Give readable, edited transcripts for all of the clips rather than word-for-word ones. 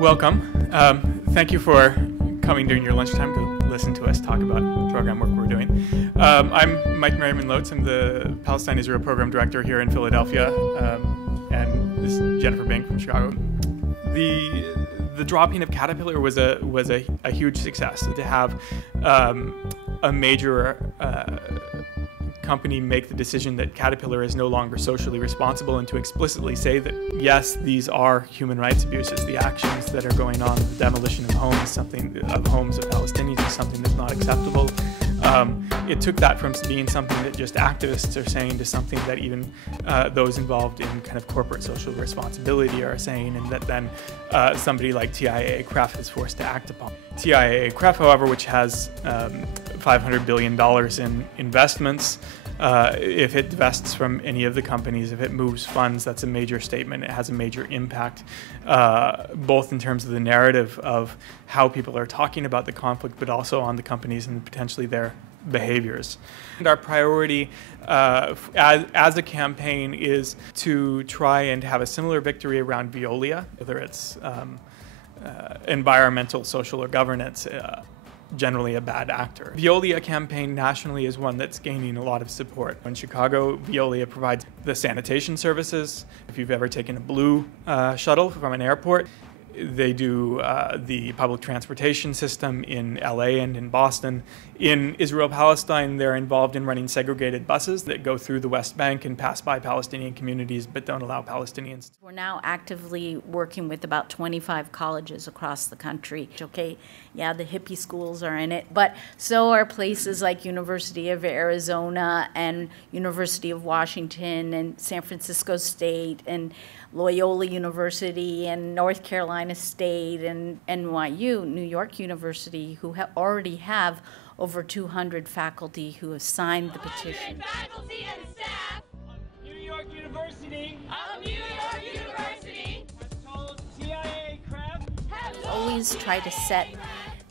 Welcome. Thank you for coming during your lunchtime to listen to us talk about program work we're doing. I'm Mike Merriman-Lotes. I'm the Palestine-Israel Program Director here in Philadelphia, and this is Jennifer Bink from Chicago. The dropping of Caterpillar was a huge success. To have a major company make the decision that Caterpillar is no longer socially responsible, and to explicitly say that yes, these are human rights abuses. The actions that are going on, the demolition of homes, of Palestinians, is something that's not acceptable. It took that from being something that just activists are saying to something that even those involved in kind of corporate social responsibility are saying, and that then somebody like TIAA-CREF is forced to act upon. TIAA-CREF, however, which has $500 billion in investments, if it divests from any of the companies, if it moves funds, that's a major statement. It has a major impact, both in terms of the narrative of how people are talking about the conflict, but also on the companies and potentially their behaviors. And our priority as a campaign is to try and have a similar victory around Veolia, whether it's environmental, social, or governance. Generally a bad actor. Veolia campaign nationally is one that's gaining a lot of support. In Chicago, Veolia provides the sanitation services. If you've ever taken a blue shuttle from an airport, they do the public transportation system in LA and in Boston. In Israel-Palestine, they're involved in running segregated buses that go through the West Bank and pass by Palestinian communities but don't allow Palestinians. We're now actively working with about 25 colleges across the country. Okay, yeah, the hippie schools are in it, but so are places like University of Arizona and University of Washington and San Francisco State and Loyola University and North Carolina State and NYU, New York University, who already have over 200 faculty who have signed the petition. Faculty and staff of New York University, has told TIAA-CREF, Always try to set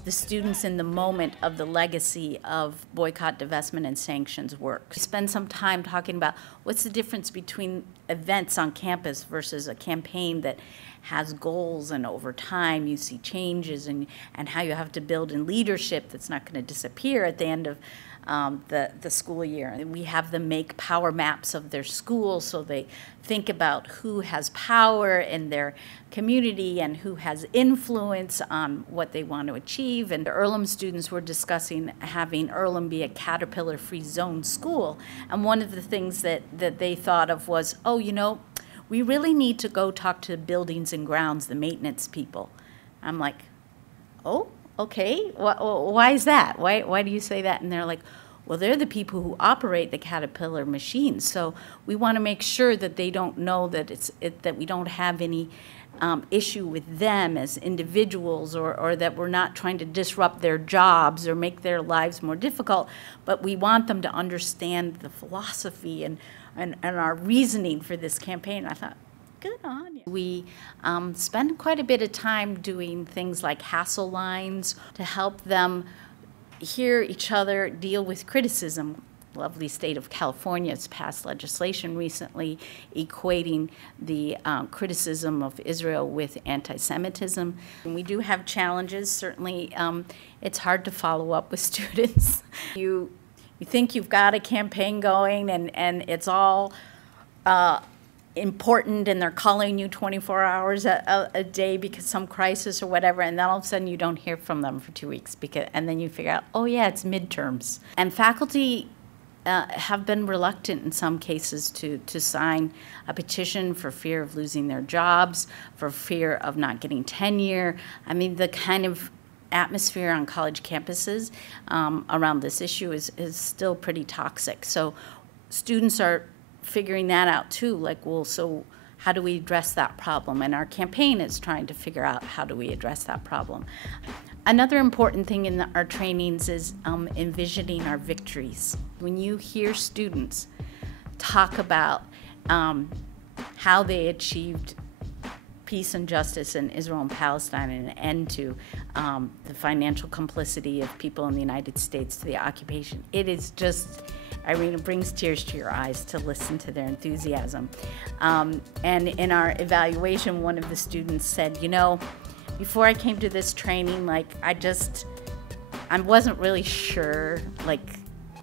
the students in the moment of the legacy of boycott, divestment, and sanctions work. Spend some time talking about what's the difference between events on campus versus a campaign that has goals, and over time you see changes, and how you have to build in leadership that's not going to disappear at the end of the school year. And we have them make power maps of their school so they think about who has power in their community and who has influence on what they want to achieve. And the Earlham students were discussing having Earlham be a Caterpillar-free zone school. And one of the things that they thought of was, oh, you know, we really need to go talk to buildings and grounds, the maintenance people. I'm like, oh, okay, why is that? Why do you say that? And they're like, well, they're the people who operate the Caterpillar machines, so we want to make sure that they don't know that that we don't have any issue with them as individuals, or that we're not trying to disrupt their jobs or make their lives more difficult, but we want them to understand the philosophy and our reasoning for this campaign. I thought, good on you. We spend quite a bit of time doing things like hassle lines to help them hear each other deal with criticism. Lovely state of California has passed legislation recently equating the criticism of Israel with anti-Semitism. And we do have challenges. Certainly, it's hard to follow up with students. You think you've got a campaign going, and it's all important, and they're calling you 24 hours a day because some crisis or whatever, and then all of a sudden you don't hear from them for 2 weeks, and then you figure out, oh yeah, it's midterms. And faculty have been reluctant in some cases to sign a petition for fear of losing their jobs, for fear of not getting tenure. I mean, the kind of atmosphere on college campuses around this issue is still pretty toxic. So students are figuring that out too, like, well, so how do we address that problem? And our campaign is trying to figure out how do we address that problem. Another important thing in our trainings is envisioning our victories. When you hear students talk about how they achieved peace and justice in Israel and Palestine and an end to the financial complicity of people in the United States to the occupation, it is just, it brings tears to your eyes to listen to their enthusiasm. And in our evaluation, one of the students said, before I came to this training, I wasn't really sure,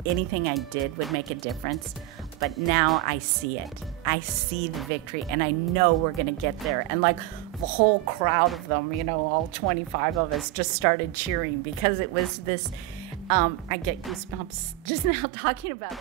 anything I did would make a difference. But now I see it. I see the victory, and I know we're going to get there. And the whole crowd of them, all 25 of us just started cheering because it was this, I get goosebumps just now talking about it.